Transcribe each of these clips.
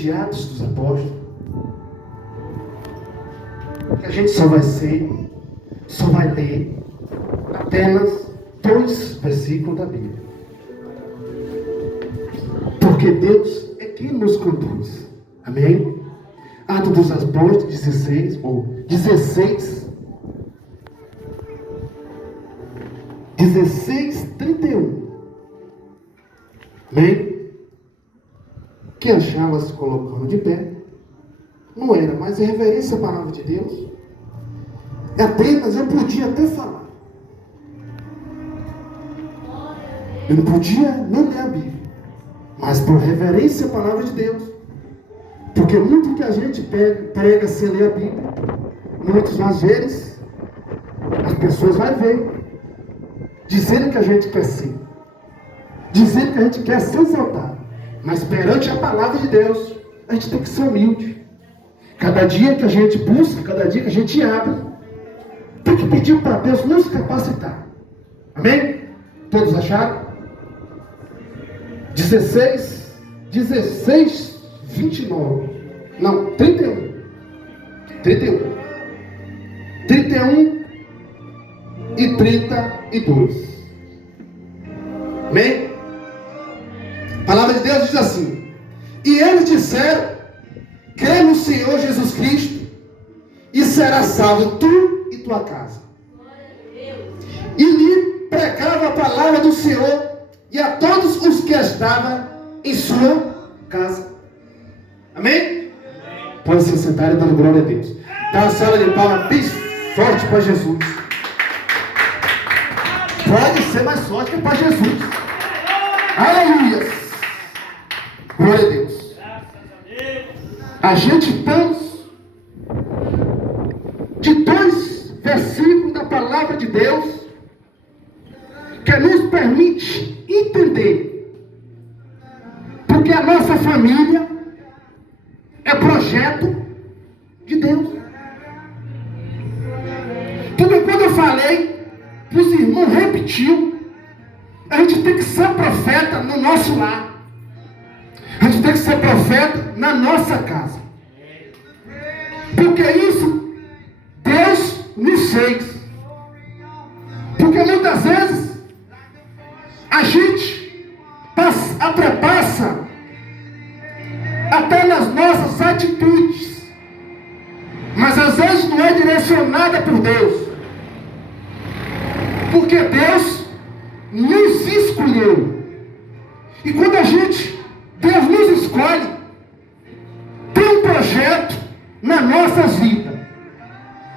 de Atos dos Apóstolos, que a gente só vai ler apenas 2 versículos da Bíblia. Porque Deus é quem nos conduz. Amém? Atos dos Apóstolos 16, 31. Amém? Que achava se colocando de pé. Não era mais reverência à palavra de Deus. Apenas eu podia até falar. Eu não podia nem ler a Bíblia. Mas por reverência à palavra de Deus. Porque muito que a gente prega sem ler a Bíblia, muitos às vezes, as pessoas vão ver, dizendo que a gente quer ser, dizendo que a gente quer se exaltar. Mas perante a palavra de Deus, a gente tem que ser humilde. Cada dia que a gente busca, cada dia que a gente abre, tem que pedir para Deus nos capacitar. Amém? Todos acharam? 29. Não, 31 e 32. Amém? A palavra de Deus diz assim: e eles disseram: crê no Senhor Jesus Cristo e serás salvo tu e tua casa. E lhe pregava a palavra do Senhor e a todos os que estavam em sua casa. Amém? Pode se sentar e dando glória a Deus. Dá uma salva de palmas bem forte para Jesus. Pode ser mais forte que para Jesus. Aleluia. Glória a Deus. A gente tem de 2 versículos da palavra de Deus que nos permite entender, porque a nossa família é projeto de Deus. Porque quando eu falei, os irmãos repetiu, a gente tem que ser profeta no nosso lar. A gente tem que ser profeta na nossa casa. Porque isso Deus nos fez. Porque muitas vezes a gente ultrapassa até nas nossas atitudes, mas às vezes não é direcionada por Deus, porque Deus nos escolheu. E quando Deus nos escolhe, tem um projeto na nossa vida,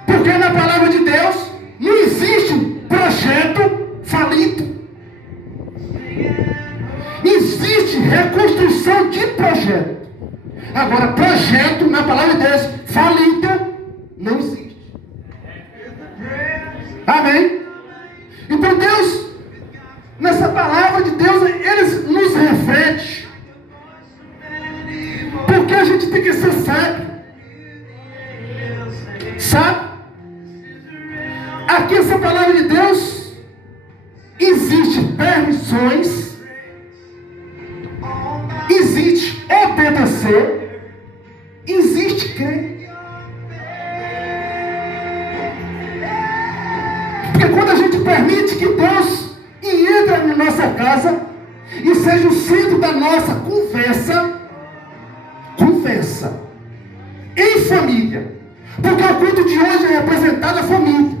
porque na palavra de Deus não existe projeto falido. Existe reconstrução de projeto. Agora, projeto na palavra de Deus falido não existe. Amém? Então Deus, nessa palavra de Deus, Ele nos reflete. Porque a gente tem que ser sábio. Sabe? Aqui essa palavra de Deus, existe permissões, existe obedecer, existe crer. Porque quando a gente permite que Deus entre na nossa casa e seja o centro da nossa conversa em família, porque o culto de hoje é representado a família.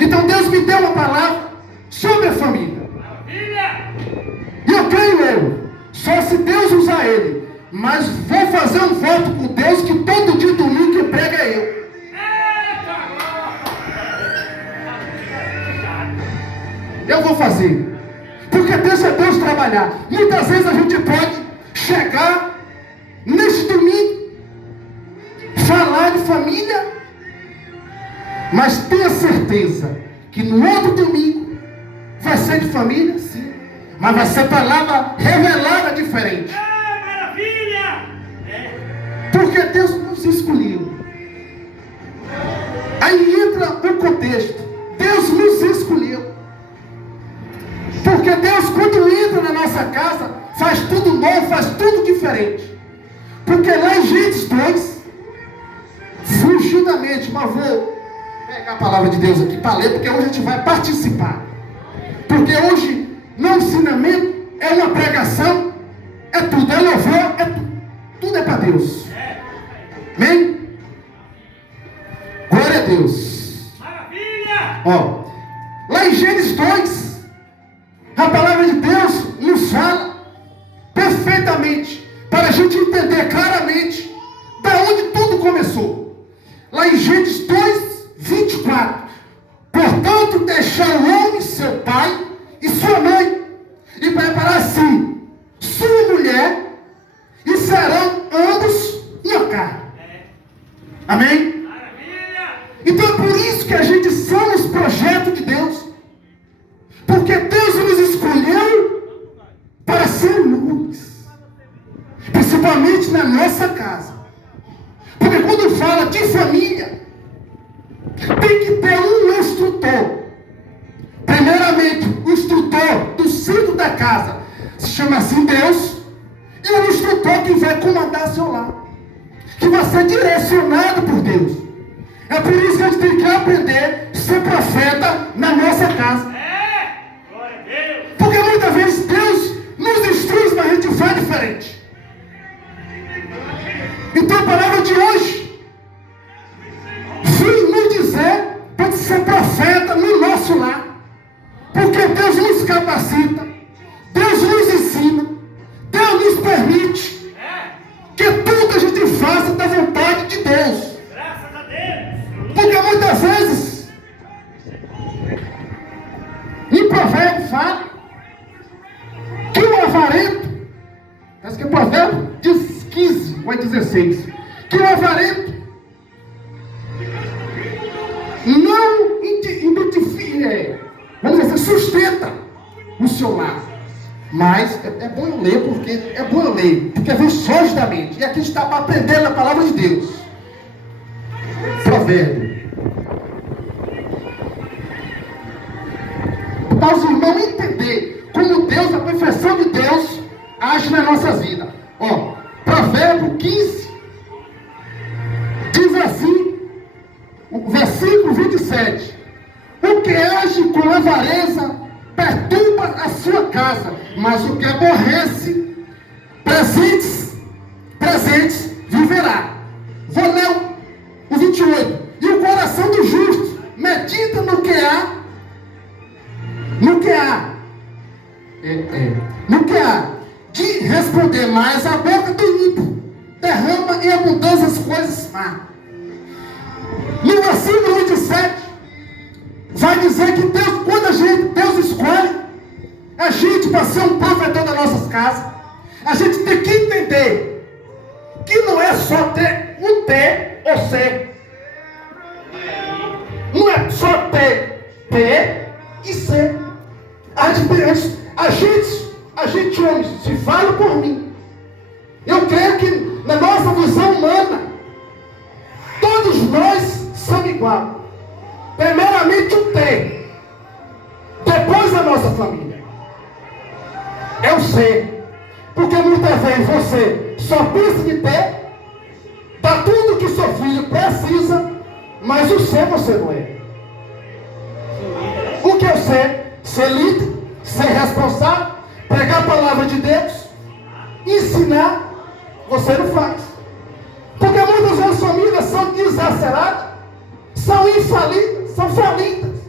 Então Deus me deu uma palavra sobre a família. E eu creio só se Deus usar ele. Mas vou fazer um voto com Deus que todo dia domingo quem prega é eu. Eu vou fazer. Porque deixa Deus trabalhar. Muitas vezes a gente pode chegar neste domingo, falar de família, mas tenha certeza que no outro domingo vai ser de família, sim, mas vai ser palavra revelada diferente. Maravilha! Porque Deus nos escolheu. Aí entra o contexto. Deus nos escolheu. Porque Deus, quando entra na nossa casa, faz tudo novo, faz tudo diferente. Porque lá em Gênesis 2, fugidamente, mas vou pegar a palavra de Deus aqui para ler, porque hoje a gente vai participar. Porque hoje, no ensinamento, é uma pregação, é tudo, é louvor, é tudo é para Deus. Amém? Glória a Deus. Maravilha! Ó, lá em Gênesis 2, a palavra de Deus nos fala perfeitamente, para a gente entender claramente da onde tudo começou. Lá em Gênesis 2, 24. Portanto, deixar o homem, seu pai e sua mãe, e preparar assim sua mulher, e serão ambos uma carne. Amém? Maravilha! Então é por isso que a gente somos projeto de Deus. Porque Deus nos escolheu para ser luz. Principalmente na nossa casa. Porque quando fala de família, tem que ter um instrutor. Primeiramente, o instrutor do centro da casa se chama assim Deus. E o instrutor que vai comandar seu lar, que vai ser direcionado por Deus. É por isso que a gente tem que aprender a ser profeta na nossa casa. Glória a Deus! Porque muitas vezes Deus nos instrui, mas a gente faz diferente. Então a palavra de hoje vem nos dizer para ser profeta no nosso lar. Porque Deus nos capacita, Deus nos ensina, Deus nos permite que tudo que a gente faça da vontade de Deus. Graças a Deus! Porque muitas vezes, em provérbio fala que o avarento, parece que é provérbio diz 15 ou 16, que o avarento não identifica, vamos dizer, sustenta o seu lar. Mas é bom eu ler, porque vem foge da mente. E aqui está para aprender a palavra de Deus. Provérbio. Para os irmãos entender como Deus, a perfeição de Deus, age nas nossas vidas. Ó, Provérbio 15 diz assim, o versículo 27. O que age com avareza perturba a sua casa, mas o que aborrece presentes viverá. Vou ler o 28. E o coração do justo medita no que há de responder, mas a boca do ímpio derrama em abundância as coisas más. No versículo 27 vai dizer que Deus, quando Deus escolhe a gente para ser um provedor das nossas casas, a gente tem que entender que não é só ter ou ser. Não é só ter e ser. A gente homens, se fala por mim, eu creio que na nossa visão humana, todos nós somos iguais. Primeiramente o ter, depois a nossa família. É o ser. Porque muitas vezes você só pensa em ter, dá tudo que seu filho precisa, mas o ser você não é. O que é o ser? Ser líder, ser responsável, pregar a palavra de Deus, ensinar, você não faz. Porque muitas vezes as famílias são desaceleradas, são infalidas, são falidas,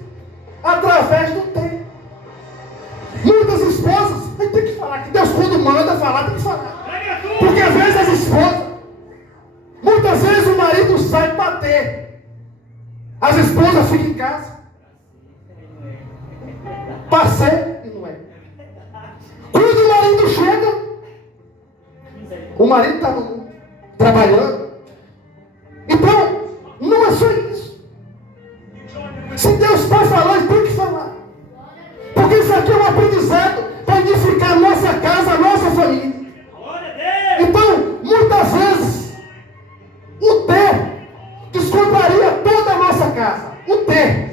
através do tempo. Muitas esposas, a gente tem que falar, que Deus quando manda falar, tem que falar. Porque às vezes as esposas, muitas vezes o marido sai bater, as esposas ficam em casa, passei e não é. Quando o marido chega, o marido está trabalhando. Então, não é só isso. Se Deus está falando, tem que falar. Porque isso aqui é um aprendizado para edificar a nossa casa, a nossa família. Então, muitas vezes, o ter descontraria toda a nossa casa. O ter.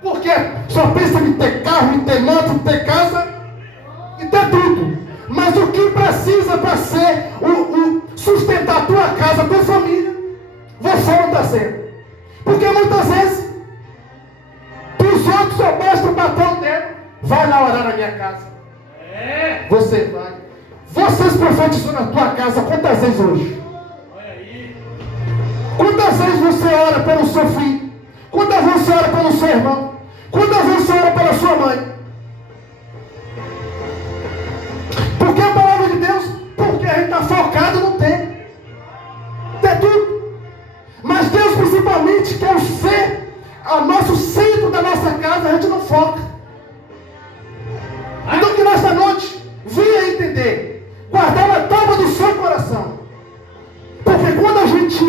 Porque só pensa em ter carro, em ter moto, em ter casa, em ter tudo. Mas o que tua casa, a tua família, você não está sendo. Porque muitas vezes, os outros só basta bater o dedo, vai lá orar na minha casa. Você vai. Vocês profetizam na tua casa quantas vezes hoje? Quantas vezes você ora pelo seu filho? Quantas vezes você ora pelo seu irmão? Quantas vezes você ora pela sua mãe? Porque a palavra de Deus, porque a gente está focado no tempo. É tudo. Mas Deus principalmente quer ser o nosso centro da nossa casa, a gente não foca. Então que nesta noite, venha entender, guardar na tábua do seu coração. Porque quando a gente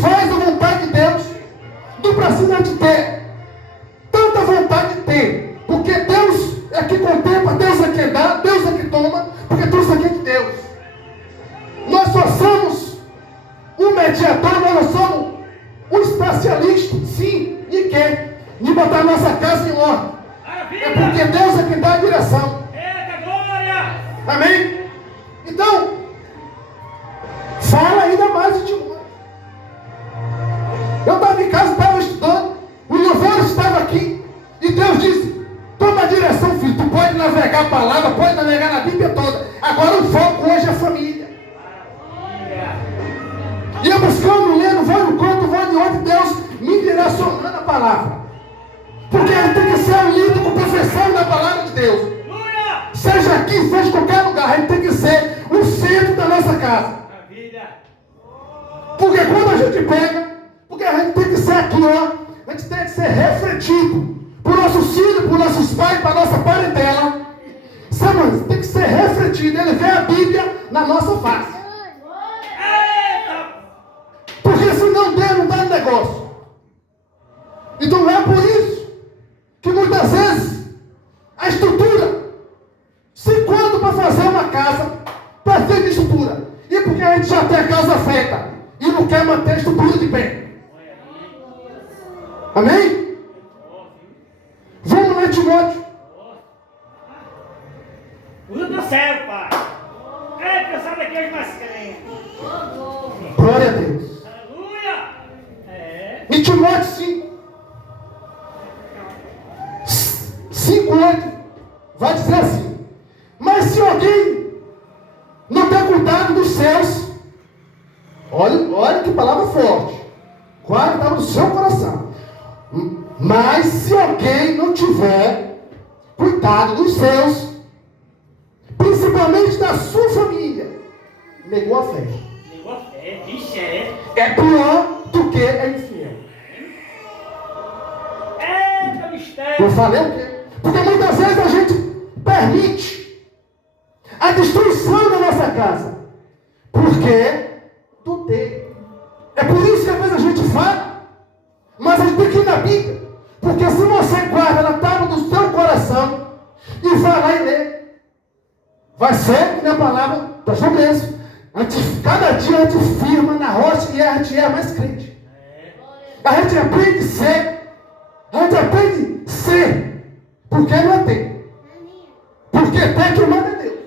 faz a vontade de Deus, não precisa de ter tanta vontade de ter. Porque Deus é que contempla, Deus é que dá, Deus é que toma, porque tudo isso aqui é de Deus. Nós só somos um mediador, nós não somos um especialista, sim, de quê? De botar a nossa casa em ordem. É porque Deus é que dá a direção. Amém? Então, fala ainda mais de Timóteo. Eu estava em casa, estava estudando, o louvor estava aqui, e Deus disse: toma a direção, filho, tu pode navegar a palavra, pode navegar na Bíblia toda. Agora o foco hoje é a família. E eu buscando, lendo, vou no canto, vou em outro, Deus me direcionando a palavra. Porque ele tem que ser um líder com professor da palavra de Deus. Seja aqui, seja em qualquer lugar, ele tem que ser o centro da nossa casa. Porque quando a gente pega, porque a gente tem que ser aqui, ó, a gente tem que ser refletido por nossos filhos, por nossos pais, para nossa parentela. Sabe, tem que ser refletido. Ele vê a Bíblia na nossa face. Porque senão Deus não dá negócio. Então é por isso que muitas vezes a estrutura se quando para fazer uma casa precisa de estrutura. E porque a gente já tem a casa feita e não quer manter a estrutura de pé. Amém? Vamos lá, Timóteo. Usa do céu, pai. É, pensar daqueles mais crentes. Glória a Deus. Aleluia. Em Timóteo 5:8 vai dizer assim: mas se alguém não tem cuidado dos céus, olha que palavra forte, guarda no seu coração. Mas se alguém não tiver cuidado dos seus, principalmente da sua família, negou a fé. Negou a fé, vixe, é. É pior do que é infiel. Eita, mistério. Eu falei o quê? Porque muitas vezes a gente permite a destruição da nossa casa. Porque do ter. É por isso que às vezes a gente fala, mas a gente tem que ir na Bíblia. Porque se você guarda na tábua do seu coração e vai lá e lê, vai ser que na palavra da João. Cada dia a gente firma na rocha e a gente é mais crente. A gente aprende a ser. A gente aprende a ser. Porque não é ter. Porque ter que manda é Deus.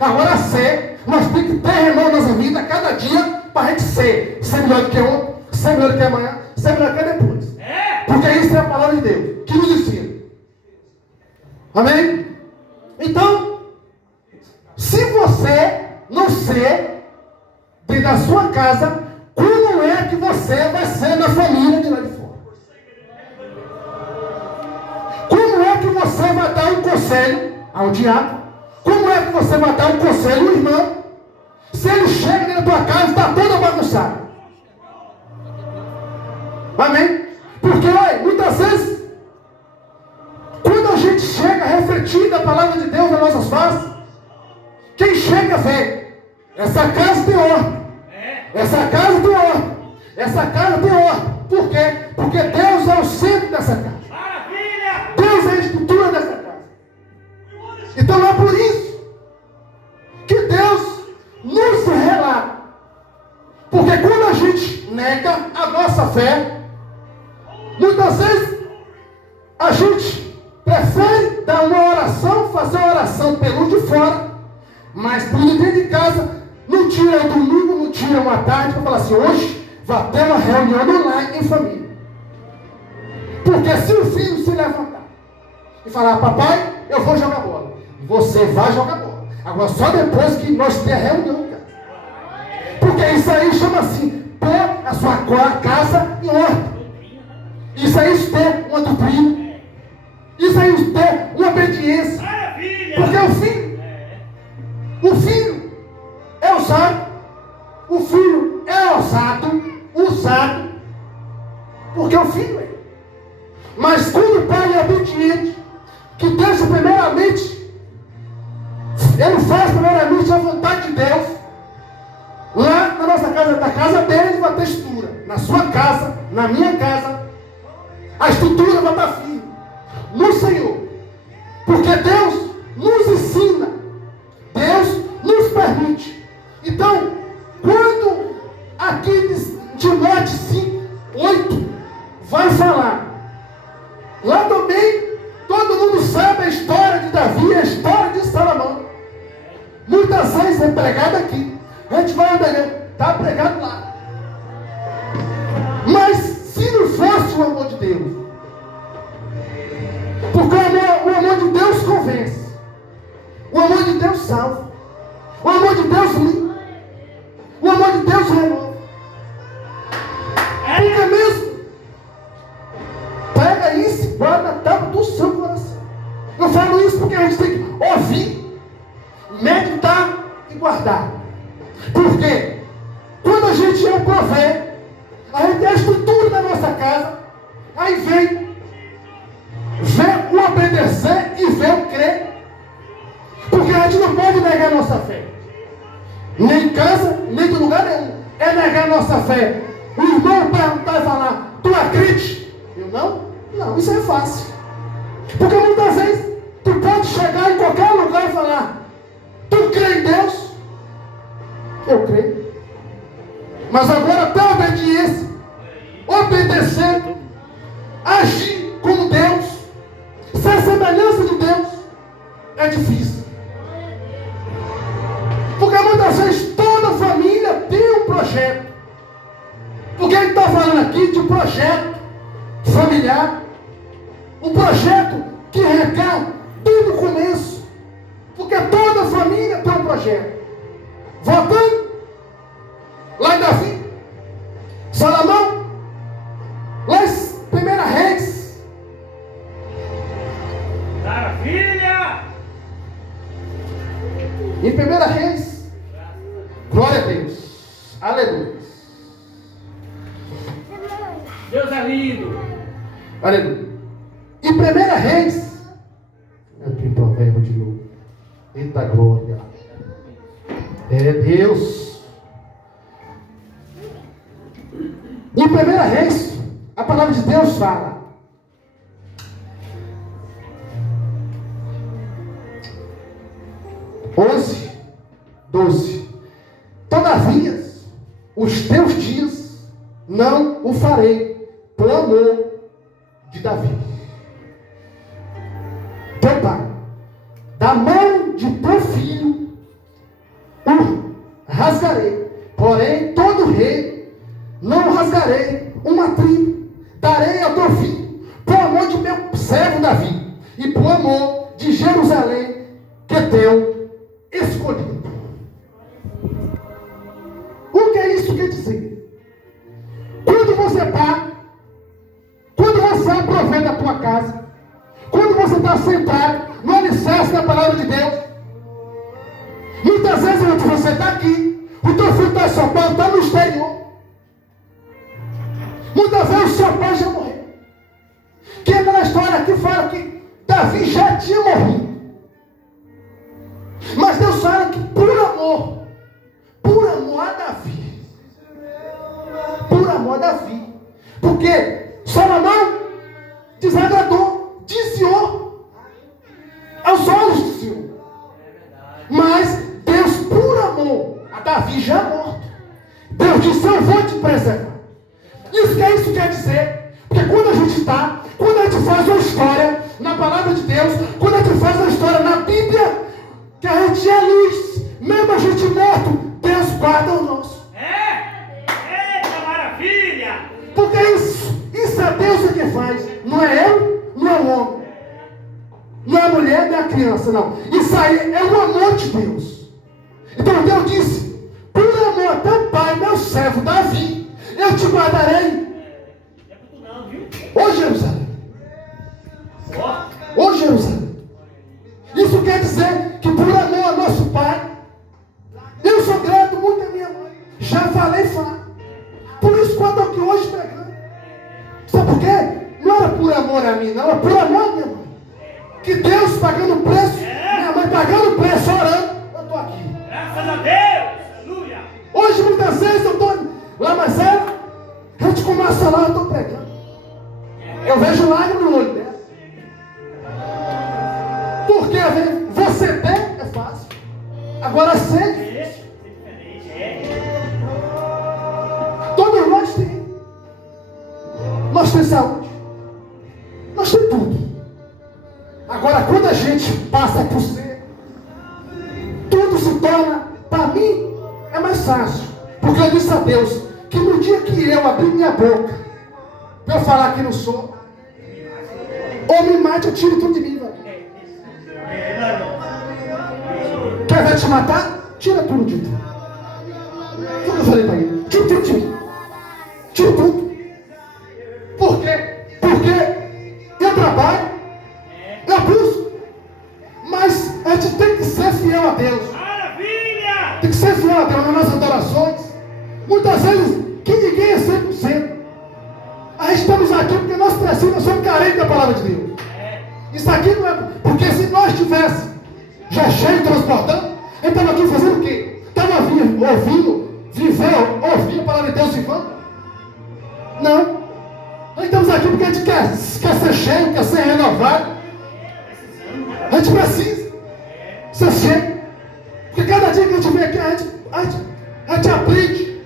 Agora ser, nós temos que ter remão na nossa vida cada dia para a gente ser. Ser melhor do que ontem, ser melhor do que amanhã, ser melhor do que depois. Porque isso é a palavra de Deus que nos ensina. Amém? Então, se você não ser dentro da sua casa, como é que você vai ser na família de lá de fora? Como é que você vai dar um conselho ao diabo? Como é que você vai dar um conselho ao irmão? Se ele chega dentro da tua casa e está toda bagunçada. Amém? Porque, olha, muitas vezes, quando a gente chega refletindo a palavra de Deus nas nossas faces, quem chega vê, essa casa tem ordem. Essa casa tem ordem. Essa casa tem ordem. Por quê? Porque Deus é o centro dessa casa. Maravilha! Deus é a estrutura dessa casa. Então é por isso que Deus nos relata. Porque quando a gente nega a nossa fé, muitas vezes a gente prefere dar uma oração, fazer uma oração pelo de fora, mas por dentro de casa, não tira o domingo, tarde para falar assim, hoje vai ter uma reunião online em família. Porque se o filho se levantar e falar, papai, eu vou jogar bola, você vai jogar bola. Agora só depois que nós ter a reunião, cara. Porque isso aí chama assim, pôr a sua casa em ordem. Isso aí ter uma doutrina. Isso aí ter uma obediência. Porque o filho é usado. O filho é usado, porque o filho é. Mas quando o pai é obediente, que deixa primeiramente, ele faz primeiramente a vontade de Deus, lá na nossa casa, na casa dele vai ter estrutura, na sua casa, na minha casa, a estrutura vai estar firme, no Senhor, porque Deus nos ensina, Deus nos permite. Então, quando aqui em Timóteo 5, 8, vai falar, lá também, todo mundo sabe a história de Davi, a história de Salomão. Muitas vezes é pregado aqui, a gente vai andando, está pregado lá. Mas se não fosse o amor de Deus, porque o amor de Deus convence, o amor de Deus salva, o amor de Deus limpa, o amor de Deus renova. Porque mesmo, pega isso e guarda na tábua do seu coração. Eu falo isso porque a gente tem que ouvir, meditar e guardar. Porque quando a gente é prover, a gente tem a estrutura da nossa casa, aí vem ver o obedecer e ver o crer. Porque a gente não pode negar a nossa fé. Nem em casa, nem de lugar nenhum. É negar a nossa fé. O irmão perguntar e falar, tu acredita? Eu não? Não, isso é fácil. Porque muitas vezes tu pode chegar em qualquer lugar e falar, tu crê em Deus? Eu creio. Mas agora ter obediência, obedecer, agir como Deus, ser semelhança de Deus, é difícil. Porque muitas vezes toda família tem um projeto. Porque a gente está falando aqui de um projeto familiar, um projeto que requer desde o começo. Porque toda família tem um projeto. Voltando, lá em Davi, Salomão, lá em 1 Reis. Maravilha! Em 1 Reis, glória a Deus, aleluia. Deus é lindo. Aleluia. Em 1 Reis, eu pinto a verba de novo. Eita glória. É Deus. Em 1 Reis, a palavra de Deus fala. Onze, 12. Todavia, os teus dias não o farei por amor de Davi, teu pai. Da mão de teu filho o rasgarei, porém todo rei não rasgarei uma tribo. Darei ao teu filho por amor de meu servo Davi e por amor de Jerusalém que teu escolhido. O que é isso quer dizer? Quando você está, quando você aproveita a tua casa, quando você está sentado no alicerce da palavra de Deus, muitas vezes você está aqui, o teu filho está sopando, está no exterior. Muitas vezes o seu pai já morreu. Que é na história que fala que Davi já tinha morrido. Mas Deus fala que por amor a Davi, porque Salomão desagradou, desviou aos olhos do Senhor. Mas Deus, por amor a Davi já morto, Deus disse, eu vou te preservar. Isso quer dizer, porque quando a gente faz uma história na palavra de Deus, quando a gente faz uma história na Bíblia, que a gente é luz, mesmo a gente morto, Deus guarda o nosso. força, não. Isso aí é o amor de Deus. Então Deus disse: por amor a teu pai, meu servo Davi, eu te guardarei. Ô Jerusalém. Ô Jerusalém. Isso quer dizer que por amor ao nosso pai, eu sou grato muito à minha mãe. Já falei, falo. Por isso quando eu aqui hoje pregando. Sabe por quê? Não era por amor a mim, não. Era por amor à minha mãe. Que Deus pagando o preço, minha mãe pagando o preço, orando, eu estou aqui. Graças a Deus. Aleluia. Hoje muitas vezes eu estou lá, mas ela, a gente começa lá, eu estou pregando. Eu vejo lágrima no olho dela. Porque você tem, é fácil. Agora sente. Todos nós temos. Nós temos saúde. Nós temos tudo. Agora quando a gente passa por ser, tudo se torna, para mim, é mais fácil. Porque eu disse a Deus que no dia que eu abrir minha boca para eu falar que não sou, ou me mate, eu tiro tudo de mim, velho. Quer ver te matar? Tira tudo de tu. Foi o que eu falei para ele. Tira tudo de mim. Tira tudo. Por quê? Porque eu trabalho, eu busco, mas a gente tem que ser fiel a Deus. Maravilha! Tem que ser fiel a Deus nas nossas adorações. Muitas vezes, que ninguém é 100%. A gente estamos aqui porque nós precisamos, nós somos carentes da palavra de Deus. Isso aqui não é... Porque se nós estivéssemos já cheio, transportando, a gente estava aqui fazendo o quê? Estava ouvindo, ouvindo a palavra de Deus vivendo? Não. Nós estamos aqui porque a gente quer ser cheio, quer ser renovado. A gente precisa ser cheio. Porque cada dia que a gente vem aqui, a gente aprende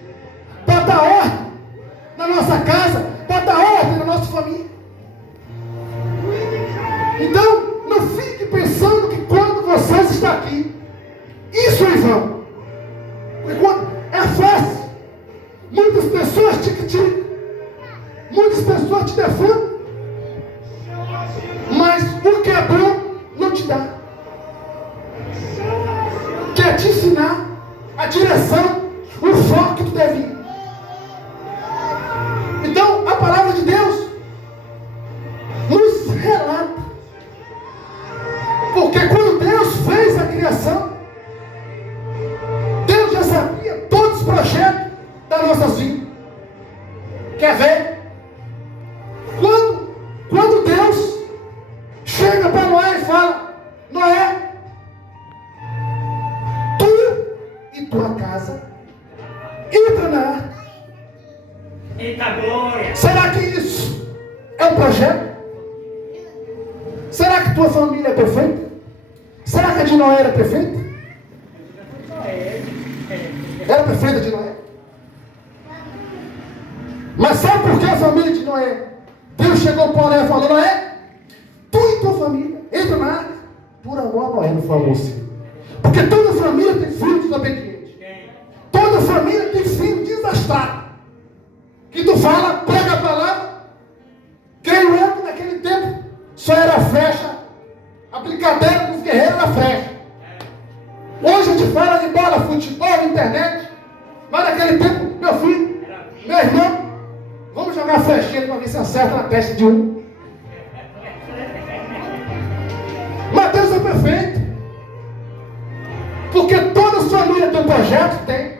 para dar ordem na nossa casa, para dar ordem na nossa família. Então, não fique pensando que quando vocês estão aqui, isso é em vão. Porque quando é fácil, muitas pessoas te criticam, muitas pessoas te defendem, mas o que é bom não te dá. Quer te ensinar a direção, o foco que tu deve ir. Então, a palavra de Deus nos relata. Porque quando Deus fez a criação, Deus já sabia todos os projetos das nossas vidas. Quer ver? Quando Deus chega para Noé e fala: Noé, tu e tua casa entra na arca. Eita glória! Será que isso é um projeto? Será que tua família é perfeita? Será que a de Noé era perfeita? Era perfeita de Noé? Mas sabe por que a família de Noé? Deus chegou para Noé e falou: Noé, tu e tua família entra na arca. Por amor a Noé não falou assim. Porque toda família tem filho desobediente. Toda família tem filho desastrado. Que tu fala, prega a palavra. Creio eu que naquele tempo só era flecha. A brincadeira com os guerreiros era flecha. Hoje a gente fala de bola, futebol, internet. Mas naquele tempo, meu filho, meu irmão, vamos jogar flechinha para ver se acerta na testa de um. Mas Deus é perfeito. Porque toda as famílias têm um projeto, tem.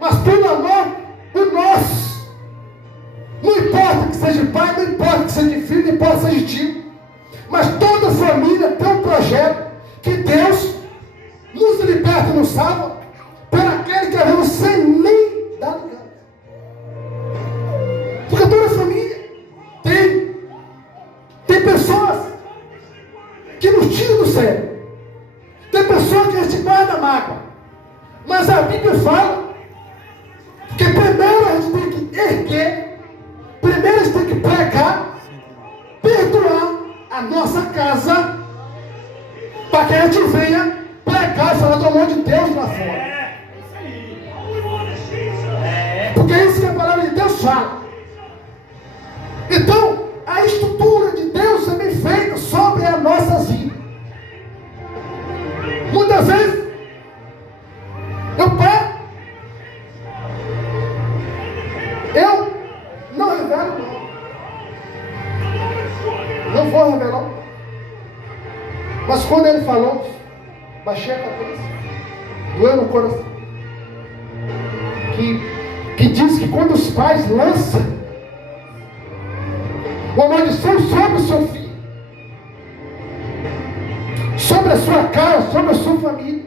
Mas pelo amor, o nosso. Não importa que seja pai, não importa que seja filho, não importa que seja tio. Mas toda família tem um projeto que Deus nos liberta e nos salva para aquele que não sem nem dar lugar. Porque toda família tem pessoas que nos tiram do céu. Tem pessoas que a gente guarda mágoa. Mas a Bíblia fala que primeiro a gente tem que erguer, primeiro a gente tem que pregar, perdoar a nossa casa, para que a gente venha pregar e falar do amor de Deus lá fora. Porque é isso que a palavra de Deus fala. Então, a estrutura de Deus é bem feita sobre as nossas vidas. quando ele falou, baixei a cabeça, doeu no coração. Que diz que quando os pais lançam uma maldição sobre o seu filho, sobre a sua casa, sobre a sua família.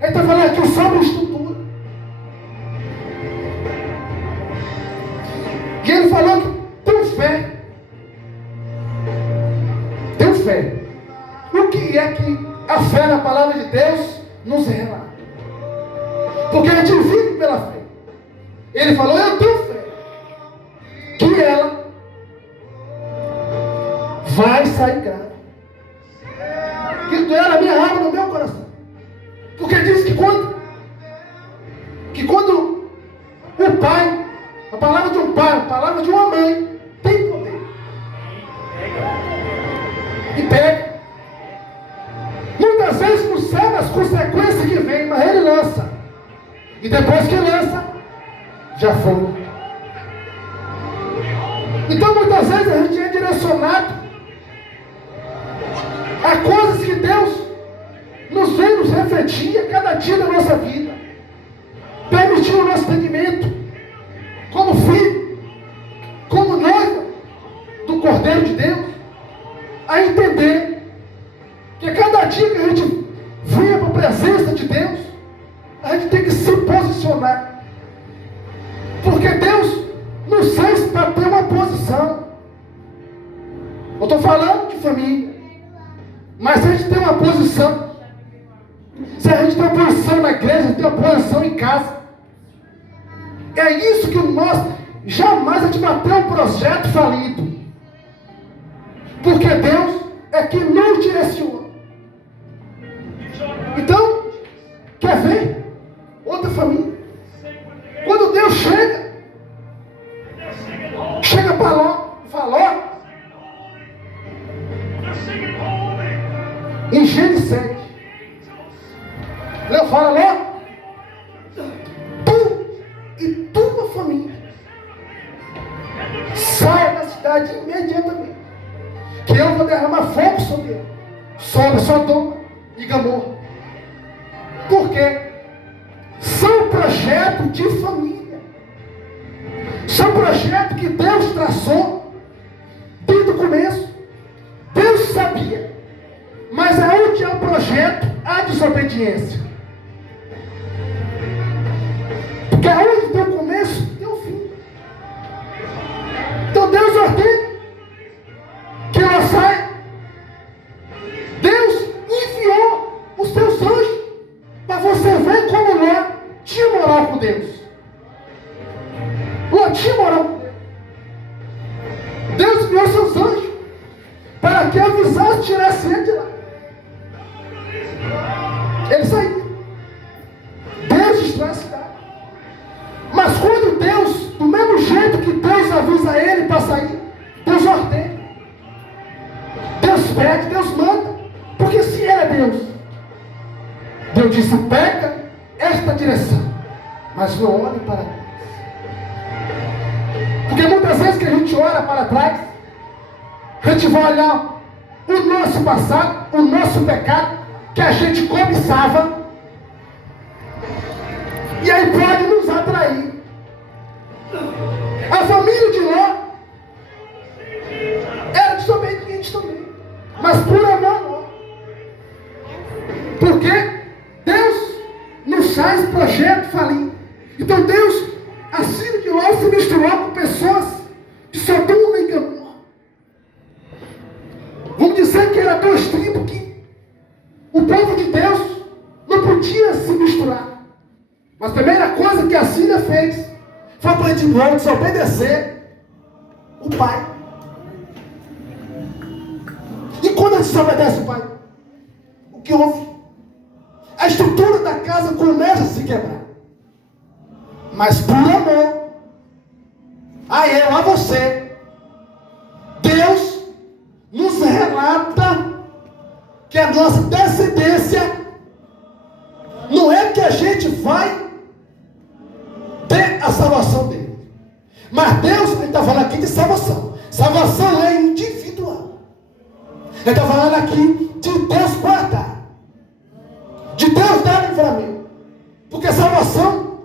Ele está falando aqui sobre a estrutura. E ele falou que tem fé. Tem fé. O que é que a fé na palavra de Deus nos relata? Porque a gente vive pela fé. Ele falou, eu tenho fé que ela vai sair grávida. Que doeu na minha alma, no meu coração. Porque diz que quando o pai, a palavra de um pai, a palavra de uma mãe, tem poder. E pega. Muitas vezes não sabe as consequências que vem, mas ele lança. E depois que lança, já foi. Então muitas vezes a gente é direcionado a coisas que Deus nos vem nos refletir a cada dia da nossa vida. Permitir o nosso entendimento como filho, como noiva do Cordeiro de Deus, a entender que a cada dia que a gente venha para a presença de Deus, a gente tem que se posicionar. Porque Deus nos fez para ter uma posição. Eu estou falando de família. Mas se a gente tem uma posição, se a gente tem uma posição na igreja, tem uma posição em casa, é isso que nós, jamais a gente vai ter um projeto falido. Porque Deus é quem nos direciona. Então, quer ver outra família? Quando Deus chega para Ló e fala, ó, em Gênesis 7, Deus fala, Ló, tu e tua família saia da cidade imediatamente, que eu vou derramar fogo sobre ela, sobre Sodoma e Gomorra. Por quê? São projetos de família. São projetos que Deus traçou desde o começo. Deus sabia. Mas aonde é o projeto, há desobediência. Porque aonde tem o começo, tem o fim. Então Deus ordena que ela saia. Deus enviou os seus anjos para você ver como Ló tinha moral com Deus. Ló tinha moral com Deus. Deus enviou seus anjos para que avisasse, tirasse ele de lá. Ele saiu. Deus destrói a cidade. Mas quando Deus, do mesmo jeito que Deus avisa ele para sair, Deus ordena. Deus pede, Deus manda. Porque se ele é Deus, Deus disse, pega esta direção, mas não olhe para trás. Porque muitas vezes que a gente olha para trás, a gente vai olhar o nosso passado, o nosso pecado, que a gente cobiçava, e aí pode nos atrair. A família de Ló era desobediente também, mas por amor não. Porque Deus nos faz projeto falido. Então Deus, assim de Ló, se misturou com pessoas de Sodoma e Gomorra. Vamos dizer que era duas tribos que o povo de Deus não podia se misturar. Mas a primeira coisa que a Síria fez foi para de novo desobedecer o pai. E quando ele desobedece o pai, o que houve? A estrutura da casa começa a se quebrar. Mas por amor a eu, a você, Deus nos relata que a nossa descendência não é que a gente vai ter a salvação dele. Mas Deus, ele está falando aqui de salvação. Salvação é individual. Ele está falando aqui de Deus guardar.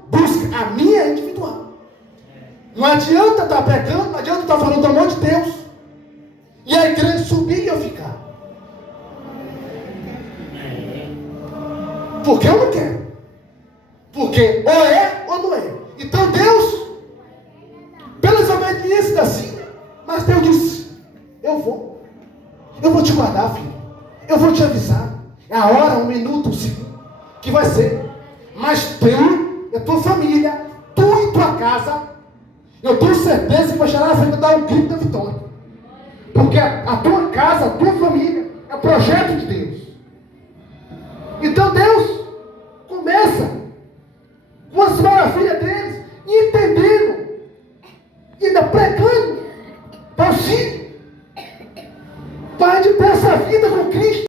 busca a minha é individual. Não adianta estar pregando, não adianta estar falando do amor de Deus e a igreja subir e eu ficar. Porque eu não quero. Porque ou é ou não é. Então Deus, pelas obediências da Cida, mas Deus disse: eu vou te guardar, filho, eu vou te avisar, é a hora, 1 minuto, 1 segundo, que vai ser, mas tu e a tua família, tu e tua casa, eu tenho certeza que vai chegar na frente e dar um grito da vitória, porque a tua casa, a tua família, é o projeto de Deus. Então Deus começa com as maravilhas deles, e entendendo, e ainda pregando